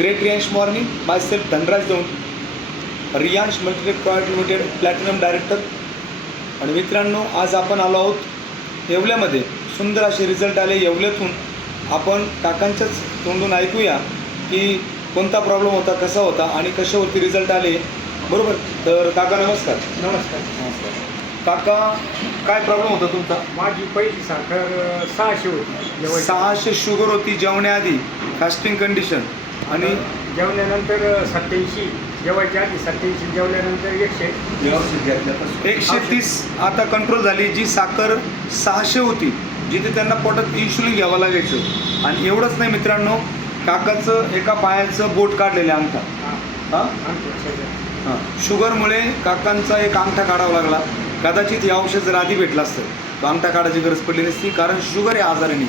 Great Riyansh morning, myself Dhanraj Daund, Riyansh multitech private limited platinum director. आणि मित्रांनो, आज आपण आलो आहोत येवल्यामध्ये. सुंदर असे रिझल्ट आले येवल्यातून. आपण काकांच्याच तोंडून ऐकूया की कोणता प्रॉब्लेम होता, कसा होता आणि कशावरती रिझल्ट आले. बरोबर. तर काका नमस्कार. नमस्कार. नमस्कार काका. काय प्रॉब्लेम होता तुमचा? माझी पहिली साखर 600 होती. 600 शुगर होती जेवण्याआधी, फास्टिंग कंडिशन. आणि जेवल्यानंतर 87, जेवायच्या आधी 87, जेवल्यानंतर 130 आता कंट्रोल झाली. जी साखर 600 होती, जिथे त्यांना पोटात इन्शुलिन घ्यावं लागायचं. आणि एवढंच नाही मित्रांनो, काकाचं एका पायाचं बोट काढलेलं अंगठा. हां, शुगरमुळे काकांचा एक अंगठा काढावा लागला. कदाचित हे औषध जर आधी भेटलं असतं तर अंगठा काढायची गरज पडली नसती. कारण शुगर या आजाराने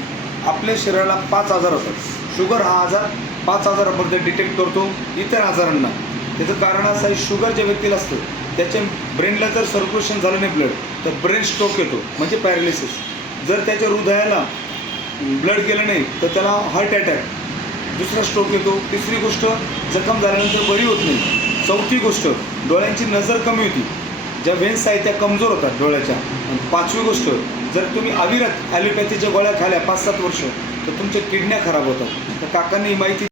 आपल्या शरीराला 5 आजार होतात. शुगर हा आजार 5 आजारापर्यंत डिटेक्ट करतो इतर आजारांना. त्याचं कारण असं आहे, शुगर ज्या व्यक्तीला असतं त्याच्या ब्रेनला जर सर्क्युलेशन झालं नाही ब्लड, तर ब्रेन स्ट्रोक येतो, म्हणजे पॅरालिसिस. जर त्याच्या हृदयाला ब्लड गेलं नाही तर त्याला हार्ट अटॅक, दुसरा स्ट्रोक येतो. तिसरी गोष्ट, जखम झाल्यानंतर बरी होत नाही. चौथी गोष्ट, डोळ्यांची नजर कमी होती, ज्या व्हेन्स आहेत त्या कमजोर होतात डोळ्याच्या. आणि 5वी गोष्ट, जर तुम्ही अविरत ॲलोपॅथीच्या गोळ्या खाल्या 5-7 वर्ष तर तुमच्या किडन्या खराब होतात. तर काकांनी ही माहिती